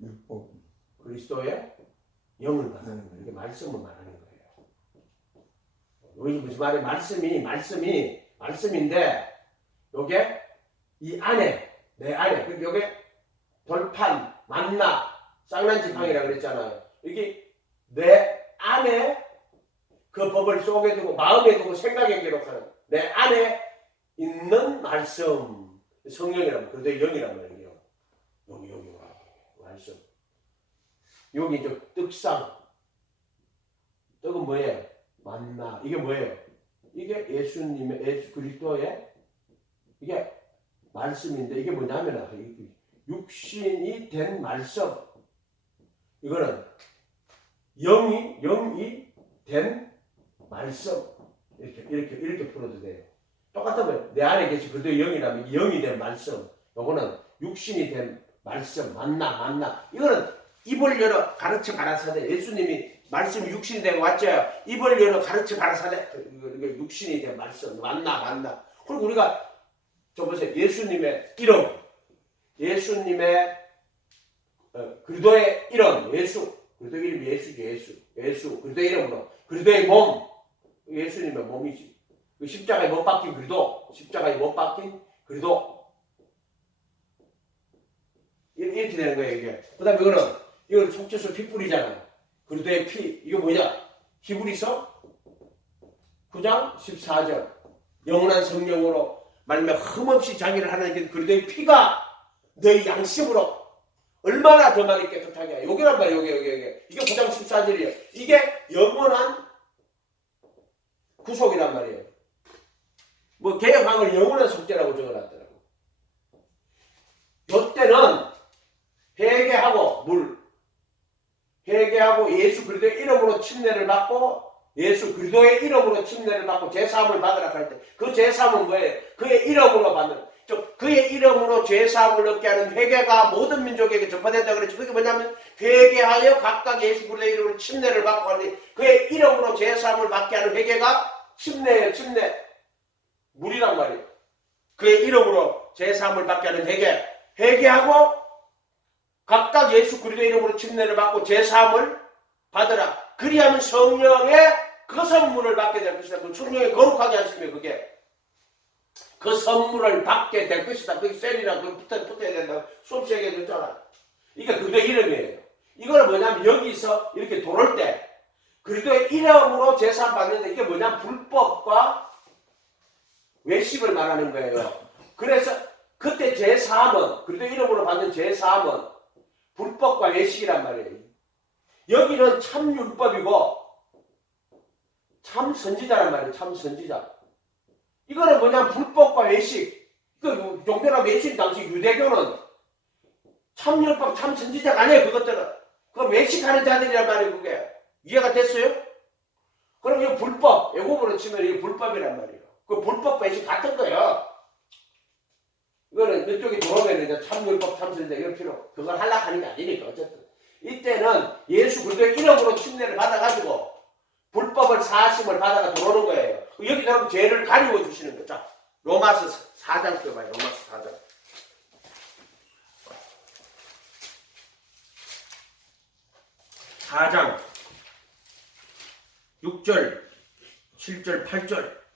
율법. 그리스도의 영을 말하는 거예요. 이게 말씀을 말하는 거예요. 여기 무슨 말이에요? 말씀인데 요게 이 안에 내 안에 그러니까 요게 돌판, 만나, 쌍난지팡이라고 그랬잖아요. 여기 내 안에 그 법을 속에 두고 마음에 두고 생각에 기록하는 내 안에 있는 말씀 성령이란 말이에요. 그래도 영이란 말이에요. 여기 말씀. 여기 저 떡상. 떡은 뭐예요? 만나. 이게 뭐예요? 이게 예수 그리스도의 이게 말씀인데 이게 뭐냐면 육신이 된 말씀. 이거는 영이 된 말씀. 이렇게 풀어도 돼요. 똑같으면 내 안에 계신 그리스도의 영이라면 영이 된 말씀. 요거는 육신이 된 말씀. 만나. 이거는 입을 열어 가르쳐 가라사대. 예수님이 말씀이 육신이 되고 왔죠. 입을 열어 가르쳐 가라사대. 이게 육신이 된 말씀. 만나. 그리고 우리가 저 보세요. 예수님의 이름. 예수님의 그리스도의 이름. 그리스도 이름이 예수지. 예수. 그리스도의 이름으로. 그리스도의 몸. 예수님의 몸이지. 십자가에 못 박힌 그리스도. 십자가에 못 박힌 그리스도. 이렇게 되는 거예요, 이게. 그 다음에 이거는 속죄소 핏불이잖아요. 그리스도의 피. 이거 뭐냐? 히브리서 9장 14절. 영원한 성령으로 말미암아 흠없이 자기를 하나님께 그리스도의 피가 너희 양심으로 얼마나 더 많이 깨끗하게. 요게란 말이에요. 요게. 이게 9장 14절이에요. 이게 영원한 구속이란 말이에요. 뭐 개혁왕을 영원한 속죄라고 적어놨더라고. 요때는 회개하고 예수 그리스도의 이름으로 침례를 받고 예수 그리스도의 이름으로 침례를 받고 제사함을 받으라 할 때 그 제사함은 뭐예요? 그의 이름으로 받는 그의 이름으로 제사함을 얻게 하는 회개가 모든 민족에게 전파된다고 그랬죠. 그게 뭐냐면 회개하여 각각 예수 그리스도의 이름으로 침례를 받고 하니 그의 이름으로 제사함을 받게 하는 회개가 침례예요. 물이란 말이에요. 그의 이름으로 제사함을 받게 하는 회개하고 각각 예수 그리스도 이름으로 침례를 받고 제사함을 받으라. 그리하면 성령의 그 선물을 받게 될 것이다. 그 성령의 거룩하게 하시면 그게 그 선물을 받게 될 것이다. 그게 셀이랑 그 붙어야 된다고 수업 시작해 줬잖아. 이게 그리스도 이름이에요. 이거는 뭐냐면 여기서 이렇게 돌을 때 그리스도의 이름으로 제사 받는데 이게 뭐냐면 불법과 외식을 말하는 거예요. 그래서 그때 제사함은 그리스도 이름으로 받는 제사함은 불법과 외식이란 말이에요. 여기는 참 율법이고 참 선지자란 말이에요. 참 선지자. 이거는 뭐냐면 불법과 외식. 그 종교나 외식 당시 유대교는 참 율법, 참 선지자가 아니에요. 그것들은. 그럼 외식하는 자들이란 말이에요. 그게. 이해가 됐어요? 그럼 이거 불법, 외국어로 치면 이게 불법이란 말이에요. 그 불법 외식 같은 거예요. 이거는 이쪽에 들어오면 이제 참율법, 참선자 이런 필요, 그걸 하려고 하는 게 아니니까 어쨌든. 이때는 예수 그리스도의 이름으로 침례를 받아가지고 불법을 사하심을 받아가 들어오는 거예요. 여기다 죄를 가리워 주시는 거죠. 자, 로마서 4장 펴봐요. 로마서 4장. 4장 6절, 7절, 8절.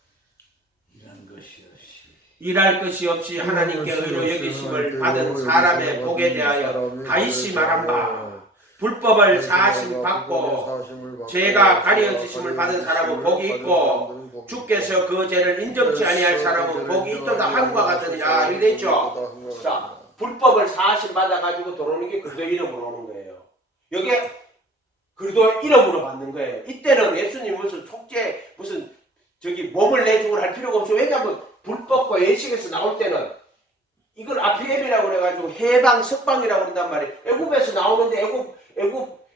일할 것이 없이 하나님께 의로 여기심을 받은 사람의 복에 대하여 다윗이 말한 바 불법을 사하심 받고 죄가 가려지심을 받은 사람은 복이 있고 주께서 그 죄를 인정치 아니할 사람은 복이 있도다 함과 같으니라. 이렇게 됐죠. 자, 불법을 사하심 받아가지고 들어오는 게 그리스도 이름으로 오는 거예요. 여기에 그리스도 이름으로 받는 거예요. 이때는 예수님 무슨 속죄 무슨 저기 몸을 내주고 할 필요가 없어. 왜냐하면 불법과 예식에서 나올 때는 이걸 아피엠이라고 그래가지고 해방 석방이라고 그런단 말이에요. 애굽에서 나오는데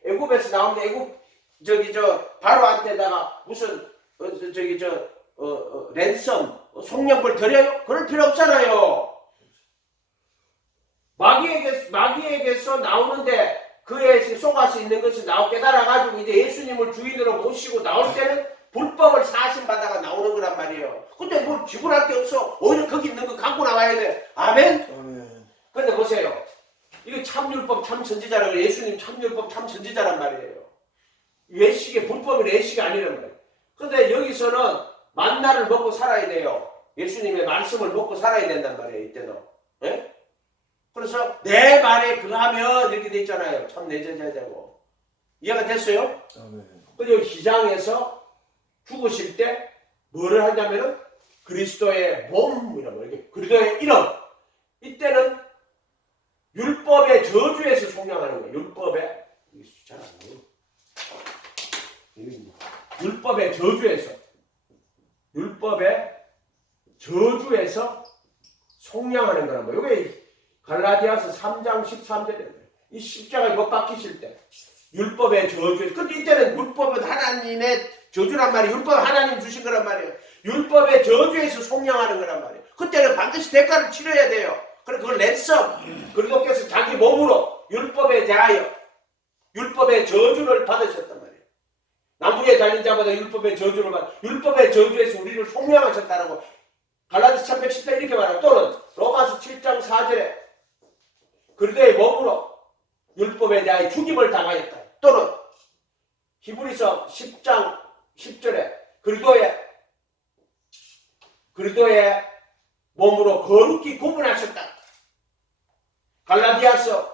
애굽에서 나오는데 애굽 저기 저 바로한테다가 무슨 저기 저 랜섬 속령벌 드려요? 그럴 필요 없잖아요. 마귀에게서 나오는데 그에 속할 수 있는 것을 깨달아가지고 이제 예수님을 주인으로 모시고 나올 때는 불법을 사하심 받아가 나오는 거란 말이에요. 근데 뭘 지불할 게 없어. 오히려 거기 있는 거 갖고 나와야 돼. 아멘? 근데 보세요. 이거 참율법 참선지자라고 예수님 참율법 참선지자란 말이에요. 외식의 불법이 외식이 아니란 말이에요. 근데 여기서는 만나를 먹고 살아야 돼요. 예수님의 말씀을 먹고 살아야 된단 말이에요. 이때는. 예? 그래서 내 말에 그하면 이렇게 돼 있잖아요. 참 내 제자자고. 이해가 됐어요? 그리고 시장에서 죽으실 때 뭐를 하냐면은 그리스도의 몸이라고 이렇게 그리스도의 이름. 이때는 율법의 저주에서 속량하는 거예요. 율법의 저주에서 속량하는 거란 거예요. 이게 갈라디아서 3장 13절에 이 십자가에 못 박히실 때 율법의 저주에서. 근데 이때는 율법은 하나님의 저주란 말이에요. 율법은 하나님 주신 거란 말이에요. 율법의 저주에서 속량하는 거란 말이에요. 그때는 반드시 대가를 치러야 돼요. 그래서 그걸 냈어. 그리스도께서 자기 몸으로 율법에 대하여 율법의 저주를 받으셨단 말이에요. 나무에 달린 자마다 율법의 저주를 율법의 저주에서 우리를 속량하셨다라고 갈라디아서 310장 이렇게 말하고, 또는 로마서 7장 4절에 그리스도의 몸으로 율법에 대하여 죽임을 당하였다. 또는 히브리서 10장 10절에 그리스도의 몸으로 거룩히 구분하셨다. 갈라디아서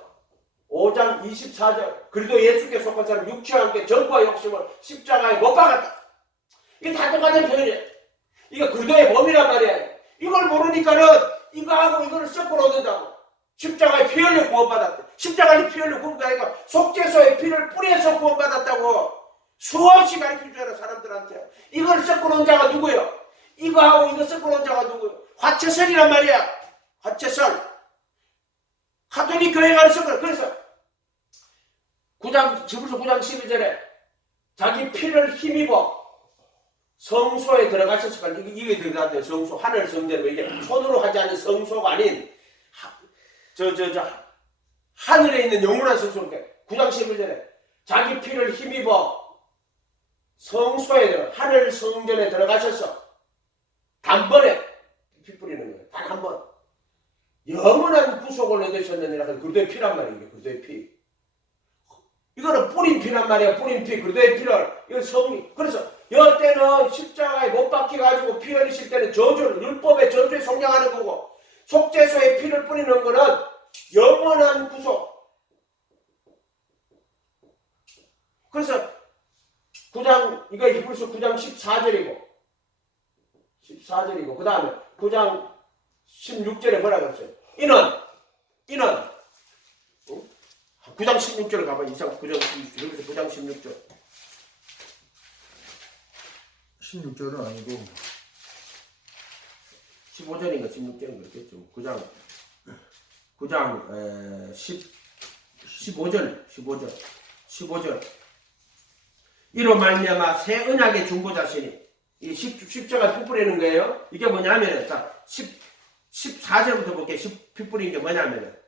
5장 24절 그리스도 예수께 속한 사람 육체와 함께 정과 욕심을 십자가에 못 박았다. 이게 다 똑같은 표현이에요. 이거 그리스도의 몸이란 말이야. 이걸 모르니까는 이거하고 이거를 섞어 놓는다고. 십자가에 피 흘려 구원받았다. 십자가에 피 흘려 구원받으니까 속죄소에 피를 뿌려서 구원받았다고 수없이 가르쳐 줘라 사람들한테. 이걸 섞어 놓은 자가 누구예요? 이거하고 이거 섞어 놓은 자가 누구예요? 화채설이란 말이야. 화채설. 가톨릭 교회가 섞어. 그래서 지부서 9장 12절에 자기 피를 힘입어 성소에 들어가셨을까? 이게 들어갔대요. 성소, 하늘 성전. 이게 손으로 하지 않은 성소가 아닌 하늘에 있는 영원한 성소니까 9장 11절에 자기 피를 힘입어 성소에 하늘 성전에 들어가셔서 단번에 피 뿌리는 거예요. 단 한 번. 영원한 구속을 얻으셨느니라. 그리스도의 피란 말이에요. 그리스도의 피. 이거는 뿌린 피란 말이에요. 뿌린 피. 그리스도의 피를. 이건 성리. 그래서 여때는 십자가에 못 박혀가지고 피 흘리실 때는 저주를, 율법의 저주에 속량하는 거고, 속죄소에 피를 뿌리는 거는 영원한 구속. 그래서 9장, 이거 히브리서 9장 14절이고, 그 다음에 9장 16절에 뭐라고 했어요? 이는, 9장 16절 가봐. 이상 9장 16절, 여기서 9장 16절. 16절은 아니고 15절인가 16절인가 그랬겠죠. 9장 15절. 이로 말미암아 새 언약의 중보자시니, 이 십자가 피 뿌리는 거예요. 이게 뭐냐면은, 자, 14절부터 볼게요. 피 뿌리는 게 뭐냐면은,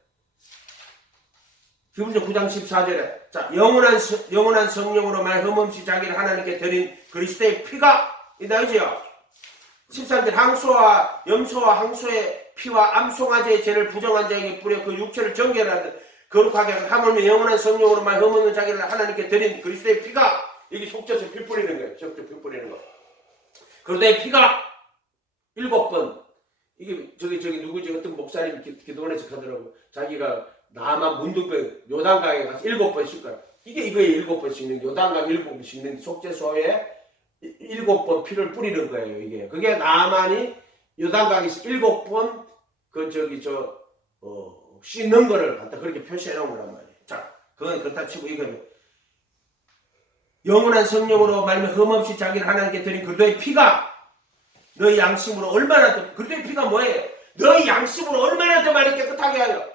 히브리서 9장 14절에, 자, 영원한 성령으로 말 흠없이 자기를 하나님께 드린 그리스도의 피가, 이 나오지요? 13절, 항소와 염소와 항소의 피와 암송아지의 죄를 부정한 자에게 뿌려 그 육체를 정결하는 거룩하게 하물며 영원한 성령으로 말 흠없는 자기를 하나님께 드린 그리스도의 피가, 여기 속죄서 피 뿌리는 거예요. 속죄 피 뿌리는 거. 그리스도의 피가 7번, 이게 저기 누구지? 어떤 목사님 기도원에서 하더라고. 자기가 남한 문득배 요단강에 가서 7번 씻고요. 이게 7번 씻는, 요단강 7번 씻는 속죄소에 7번 피를 뿌리는 거예요. 이게 그게 나만이 요단강에서 7번 씻는 거를 갖다 그렇게 표시해 놓은 거란 말이에요. 자, 그건 그렇다 치고, 이거는 영원한 성령으로 말미암아 흠없이 자기를 하나님께 드린 그리스도의 피가 너희 양심으로 얼마나 더, 그리스도의 피가 뭐예요? 너희 양심으로 얼마나 더 많이 깨끗하게 하여.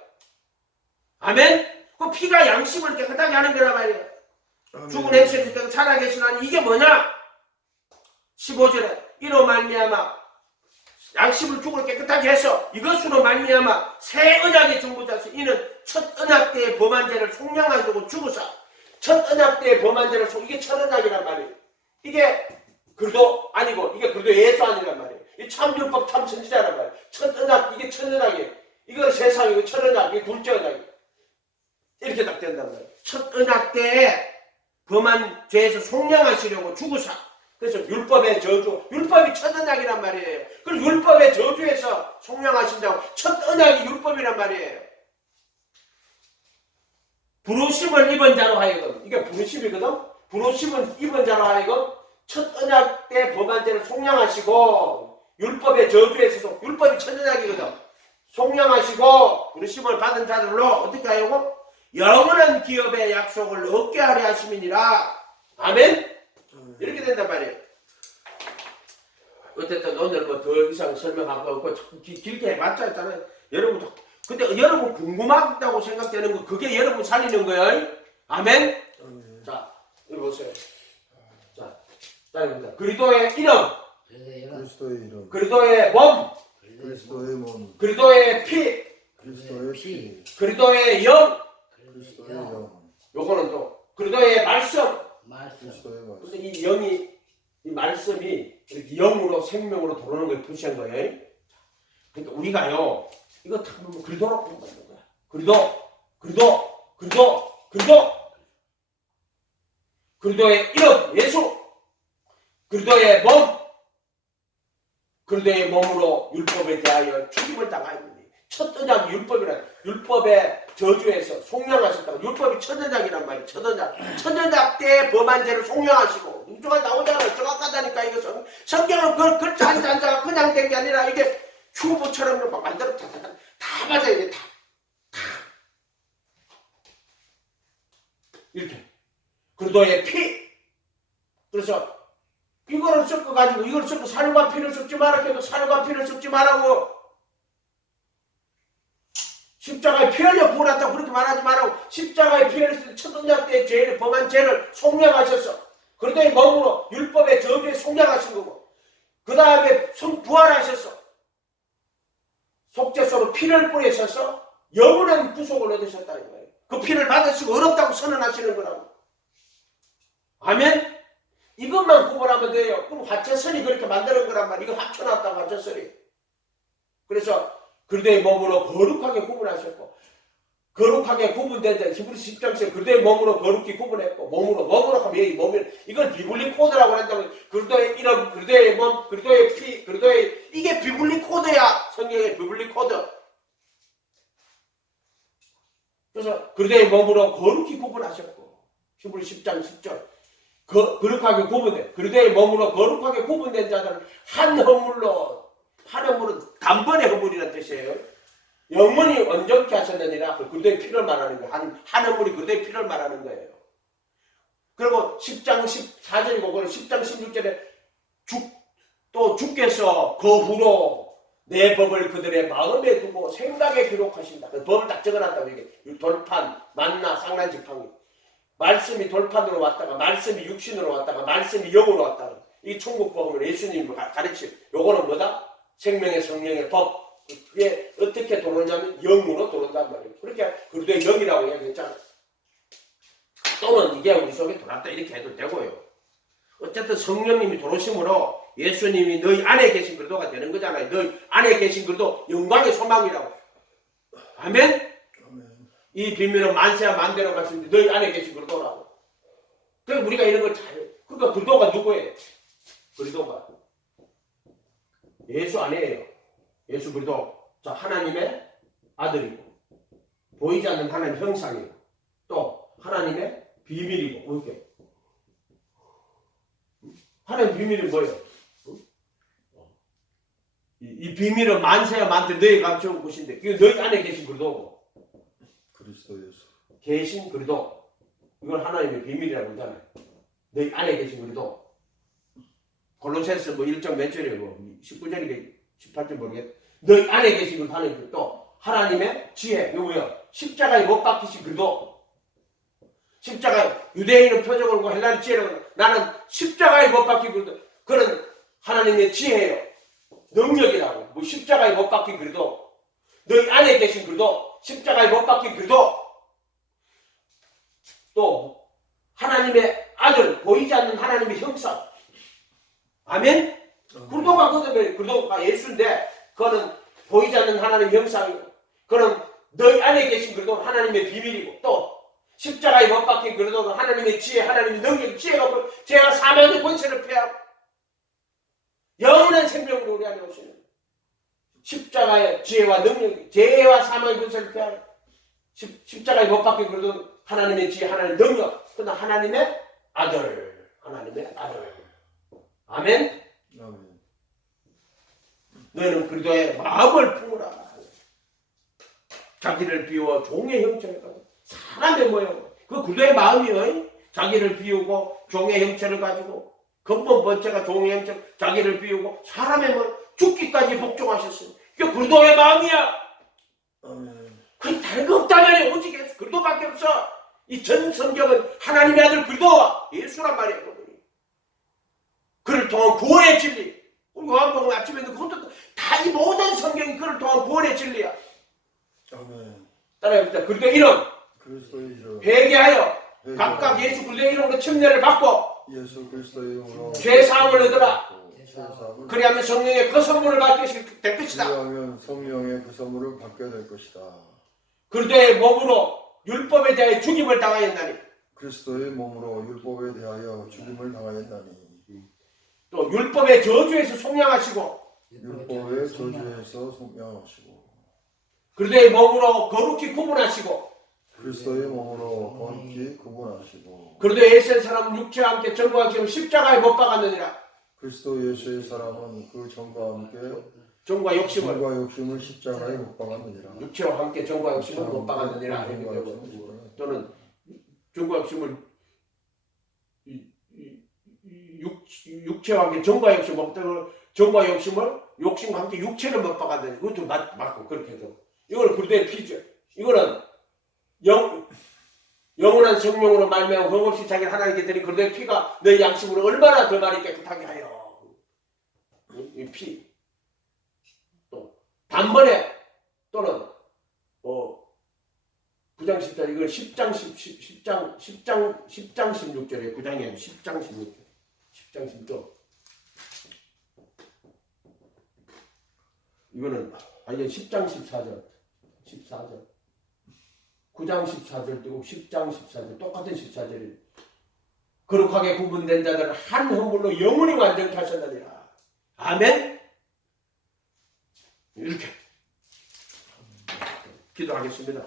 아멘? 그 피가 양심을 깨끗하게 하는 거란 말이에요. 아멘. 죽은 행실일 때도 살아계신 하나님, 이게 뭐냐? 15절에 이로 말미암아 양심을 죽을 깨끗하게 해서 이것으로 말미암아 새 언약의 중보자시, 이는 첫 언약 때의 범한 죄를 속량하시고 죽으사, 첫 언약 때의 범한 죄를 이게 첫 언약이란 말이에요. 이게 그리도 아니고 이게 그리도 예수 아니란 말이에요. 이 참율법 참 선지자란 말이에요. 첫 언약, 이게 첫 언약이에요. 이거 세상이고 첫 언약, 이게 둘째 언약이에요. 이렇게 딱 된단 말이에요. 첫 언약 때에 범한 죄에서 속량하시려고 죽으사. 그래서 율법의 저주, 율법이 첫 언약이란 말이에요. 그럼 율법의 저주에서 속량하신다고, 첫 언약이 율법이란 말이에요. 부르심을 입은 자로 하여금, 이게 부르심이거든. 부르심을 입은 자로 하여금 첫 언약 때 범한 죄를 속량하시고, 율법의 저주에서, 율법이 첫 언약이거든. 속량하시고 부르심을 받은 자들로 어떻게 하려고? 영원한 기업의 약속을 얻게 하려 하심이니라. 아멘? 이렇게 된단 말이에요. 어쨌든 오늘 뭐 더 이상 설명하고 없고 길게 해봤자 했잖아요. 여러분, 근데 여러분 궁금하다고 생각되는 거, 그게 여러분 살리는 거예요. 아멘? 자, 여기 보세요. 자, 따라합니다. 그리스도의 이름, 그리스도의 이름, 그리스도의 몸, 그리스도의 몸, 그리스도의 피, 그리스도의 피, 그리스도의 영, 그리스도의 영, 요거는 또 그리스도의 말씀. 그리스도의 말씀. 근데 이 영이, 이 말씀이 이렇게 영으로 생명으로 도는 걸 표시한 거예요. 그러니까 우리가요, 이거 다 보면 그리도로 공부하는 거야. 그리도의 이름 예수, 그리도의 몸, 그리도의 몸으로 율법에 대하여 죽임을 당하였느니, 첫 언약이 율법이란, 율법의 저주에서 속량하셨다고. 율법이 첫 언약이란 말이에요. 첫 언약 때 범한 죄를 속량하시고, 누가 나오잖아요. 정확하다니까. 이거 성경은 그 글자 한 자가 그냥 된 게 아니라 이게 큐브처럼 막 만들어 다 맞아야 돼. 다 이렇게 그리도의 피. 그래서 이거를 섞어가지고, 이걸 섞고 살과 피를 섞지 마라 해도 살과 피를 섞지 말라고. 십자가에 피 흘려 부었다고 그렇게 말하지 말라고. 십자가에 피 흘렸을 때 첫 언약 때의 죄를, 범한 죄를 속량하셨어. 그러더니 몸으로 율법의 저주에 속량하신 거고, 그 다음에 부활하셨어. 속죄소로 피를 뿌리셔서 영원한 구속을 얻으셨다는 거예요. 그 피를 받으시고 어렵다고 선언하시는 거라고. 아멘? 이것만 구분하면 돼요. 그럼 화채선이 그렇게 만드는 거란 말이에요. 이거 합쳐놨다고 화채선이. 그래서 그리스도의 몸으로 거룩하게 구분하셨고 거룩하게 구분된 자 히브리서 10장에서 그리스도의 몸으로 거룩히 구분했고 몸으로 하면 이 몸이 이걸 비블릭 코드라고 한다면 그리스도의 이름, 그리스도의 몸, 그리스도의 피, 그리스도의 이게 비블릭 코드야. 성경의 비블릭 코드. 그래서 그리스도의 몸으로 거룩히 구분하셨고 히브리서 10장 10절 거룩하게 구분된 그리스도의 몸으로 거룩하게 구분된 자들은 한 허물로 단번에 허물이라는 뜻이에요. 영원히 온전케 하셨느니라. 그리스도의 피를 말하는 거예요. 한 허물이 그리스도의 피를 말하는 거예요. 그리고 10장 14절이고 10장 16절에 또 주께서 그 후로 내 법을 그들의 마음에 두고 생각에 기록하신다. 그 법을 딱 적어놨다고 이게 돌판, 만나, 상란 지팡이. 말씀이 돌판으로 왔다가 말씀이 육신으로 왔다가 말씀이 영으로 왔다가 이 천국 복음을 예수님이 가르치. 요거는 뭐다? 생명의 성령의 법. 그게 어떻게 들어오냐면 영으로 들어온단 말이에요. 그렇게 그리스도의 영이라고 얘기했잖아요. 또는 이게 우리 속에 들어왔다 이렇게 해도 되고요. 어쨌든 성령님이 들어오심으로 예수님이 너희 안에 계신 그리스도가 되는 거잖아요. 너희 안에 계신 그리스도 영광의 소망이라고. 아멘? 이 비밀은 만세와 만대로 갔습니다. 너희 안에 계신 그리스도라고. 그러니까 우리가 이런 걸 잘해요. 그러니까 그리스도가 누구예요? 그리스도가 예수 아니에요. 예수 그리스도 자 하나님의 아들이고 보이지 않는 하나님 형상이고 또 하나님의 비밀이고 이렇게 하나님 비밀이 뭐예요? 이 비밀은 만세와 만대 너희 감춰온 것인데 이거 너희 안에 계신 그리스도고 그리스도 예수 계신 그리스도 이걸 하나님의 비밀이라고 하잖아요. 너희 안에 계신 그리스도 골로새서 뭐 1장 몇 절이고 19절이게 18절 모르겠. 너희 안에 계신 분 하나님 또 하나님의 지혜 누구요? 십자가에 못 박히신 그리스도. 십자가에 유대인은 표적을 보고 헬라의 지혜라고 나는 십자가에 못 박힌 그리스도. 그런 하나님의 지혜예요. 능력이라고. 뭐 십자가에 못 박힌 그리스도. 너희 안에 계신 그리스도. 십자가에 못 박힌 그리스도. 또 하나님의 아들 보이지 않는 하나님의 형상. 아멘? 그리스도가 그리스도가 예수인데 그거는 보이지 않는 하나님의 형상이고 그는 너희 안에 계신 그리스도 하나님의 비밀이고 또 십자가에 못 박힌 그리스도는 하나님의 지혜, 하나님의 능력, 지혜가 뭐 죄와 사망의 권세를 패하고 영원한 생명으로 우리 안에 오시는 십자가의 지혜와 능력, 죄와 사망의 권세를 패하고 십자가에 못 박힌 그리스도는 하나님의 지혜, 하나님의 능력, 그러나 하나님의 아들, 하나님의 아들. 아멘? 아멘. 너희는 그리스도의 마음을 품으라. 자기를 비워 종의 형체를 가지고 사람의 모양. 그 그리스도의 마음이요. 자기를 비우고 종의 형체를 가지고 근본 본체가 종의 형체, 자기를 비우고 사람의 모양 죽기까지 복종하셨어요. 그게 그리스도의 마음이야. 아멘. 그게 다른 거 없다면 오직 예수 그리스도밖에 없어. 이 전 성경은 하나님의 아들 그리스도와 예수란 말이에요. 그를 통한 구원의 진리. 우리 요한복음 아침에 그것도 다 이 모든 성경이 그를 통한 구원의 진리야. 아멘. 따라해봅시다. 그리스도의 이름. 그리스도의 이름. 회개하여 각각 예수 그리스도의 이름으로 침례를 받고 예수 그리스도의 이름으로 죄 사함을 얻으라. 죄사함을 그리하면 성령의 그 선물을 받게 될 것이다. 그리하면 성령의 그 선물을 받게 될 것이다. 그리스도의 몸으로 율법에 대하여 죽임을 당하였나니 그리스도의 몸으로 율법에 대하여 죽임을 당하였나니 또 율법의 저주에서 속량하시고 율법의 저주에서 속량하시고 그리스도의 몸으로 거룩히 구분하시고 그리스도의 몸으로 거룩히 구분하시고 그리스도의 예수의 사람은 육체와 함께 전과 지금 십자가에 못 박았느니라. 그리스도 예수의 사람은 그 전과 함께 정과 욕심을 십자가에 못 박았느니라. 육체와 함께 정과 욕심을 못 박았느니라. 또는 정과 욕심을 육체와 함께 정과 욕심 못 박고 정과 욕심과 함께 육체를 못 박았느니라. 그것도 맞고 그렇게 해서 이거는 그리스도의 피죠. 이거는 영원한 성령으로 말미암아 흠없이 자기를 하나님께 드린 그리스도의 피가 너희 양심으로 얼마나 더 많이 깨끗하게 하여. 이 피. 또 단번에 또는 9장 10절 이걸 10장 16절에 9장이 아니고 10장 16절. 10장 16절. 이거는 아니 10장 14절 14절 9장 14절 띄고 10장 14절 똑같은 14절이 거룩하게 구분된 자들은 한 헌물로 영원히 완전케 하셨느니라. 아멘. 이렇게 기도하겠습니다.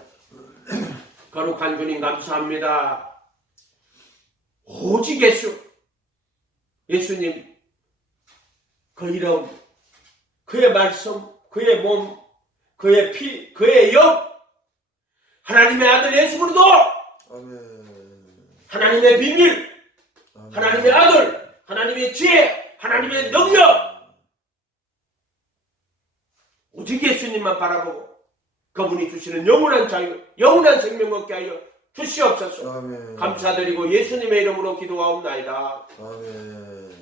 거룩한 주님 감사합니다. 오직 예수님 그 이름, 그의 말씀, 그의 몸, 그의 피, 그의 영, 하나님의 아들 예수 그리스도, 하나님의 비밀, 하나님의 아들, 하나님의 지혜, 하나님의 능력, 오직 예수님만 바라보고 그분이 주시는 영원한 자유, 영원한 생명 얻게 하여 주시옵소서. 감사드리고 예수님의 이름으로 기도하옵나이다. 아멘.